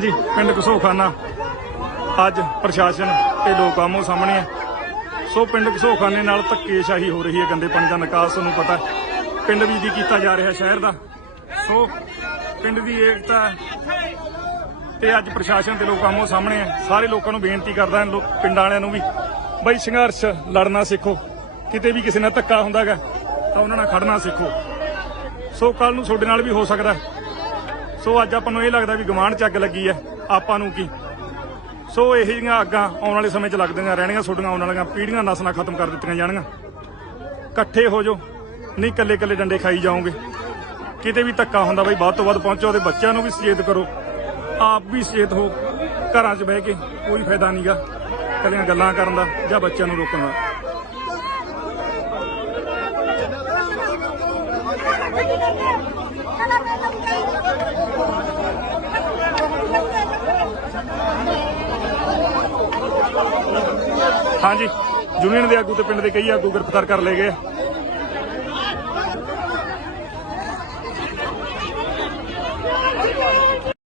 ਜੀ ਪਿੰਡ ਕਸੋਖਾਨਾ। ਅੱਜ ਪ੍ਰਸ਼ਾਸਨ ਤੇ ਲੋਕ ਆਮੋ ਸਾਹਮਣੇ ਹੈ ਸੋ ਪਿੰਡ ਕਸੋਖਾਨੇ ਨਾਲ ਧੱਕੇਸ਼ਾਹੀ ਹੋ ਰਹੀ ਹੈ, ਗੰਦੇ ਪਾਣੀ ਦਾ ਨਿਕਾਸ, ਤੁਹਾਨੂੰ ਪਤਾ ਪਿੰਡ ਵੀ ਦੀ ਕੀਤਾ ਜਾ ਰਿਹਾ ਸ਼ਹਿਰ ਦਾ। ਸੋ ਪਿੰਡ ਦੀ ਏਕਤਾ ਤੇ ਅੱਜ ਪ੍ਰਸ਼ਾਸਨ ਤੇ ਲੋਕ ਆਮੋ ਸਾਹਮਣੇ ਹੈ ਸਾਰੇ ਲੋਕਾਂ ਨੂੰ ਬੇਨਤੀ ਕਰਦਾ ਹਾਂ ਪਿੰਡਾਂ ਵਾਲਿਆਂ ਨੂੰ ਵੀ। ਬਈ ਸੰਘਰਸ਼ ਲੜਨਾ ਸਿੱਖੋ। ਕਿਤੇ ਵੀ ਕਿਸੇ ਨਾਲ ਧੱਕਾ ਹੁੰਦਾ ਹੈਗਾ ਤਾਂ ਉਹਨਾਂ ਨਾਲ ਖੜਨਾ ਸਿੱਖੋ। ਸੋ ਕੱਲ ਨੂੰ ਤੁਹਾਡੇ ਨਾਲ ਵੀ ਹੋ ਸਕਦਾ। ਸੋ ਅੱਜ ਆਪਾਂ ਨੂੰ ਇਹ ਲੱਗਦਾ ਵੀ ਗਵਾਂਢ ਚ ਅੱਗ ਲੱਗੀ ਹੈ। ਆਪਾਂ ਨੂੰ ਕੀ? ਸੋ ਇਹੋ ਜਿਹੀਆਂ ਅੱਗਾਂ ਆਉਣ ਵਾਲੇ ਸਮੇਂ 'ਚ ਲੱਗਦੀਆਂ ਰਹਿਣੀਆਂ ਤੁਹਾਡੀਆਂ ਆਉਣ ਵਾਲੀਆਂ, ਪੀੜ੍ਹੀਆਂ ਨਸਲਾਂ ਖਤਮ ਕਰ ਦਿੱਤੀਆਂ ਜਾਣਗੀਆਂ। ਇਕੱਠੇ ਹੋ ਜਾਓ, ਨਹੀਂ ਇਕੱਲੇ ਇਕੱਲੇ ਡੰਡੇ ਖਾਈ ਜਾਓਗੇ। ਕਿਤੇ ਵੀ ਧੱਕਾ ਹੁੰਦਾ ਬਈ, ਵੱਧ ਤੋਂ ਵੱਧ ਪਹੁੰਚੋ ਉਹਦੇ ਬੱਚਿਆਂ ਨੂੰ ਵੀ ਸੁਚੇਤ ਕਰੋ। ਆਪ ਵੀ ਸੁਚੇਤ ਹੋ, ਘਰਾਂ 'ਚ ਬਹਿ ਕੇ ਕੋਈ ਫਾਇਦਾ ਨਹੀਂਗਾ ਕੱਲੀਆਂ ਗੱਲਾਂ ਕਰਨ ਦਾ ਜਾਂ ਬੱਚਿਆਂ ਨੂੰ ਰੋਕਣ ਦਾ। ਹਾਂਜੀ ਯੂਨੀਅਨ ਦੇ ਆਗੂ ਤੇ ਪਿੰਡ ਦੇ ਕਈ ਆਗੂ ਗ੍ਰਿਫਤਾਰ ਕਰ ਲਏ ਗਏ।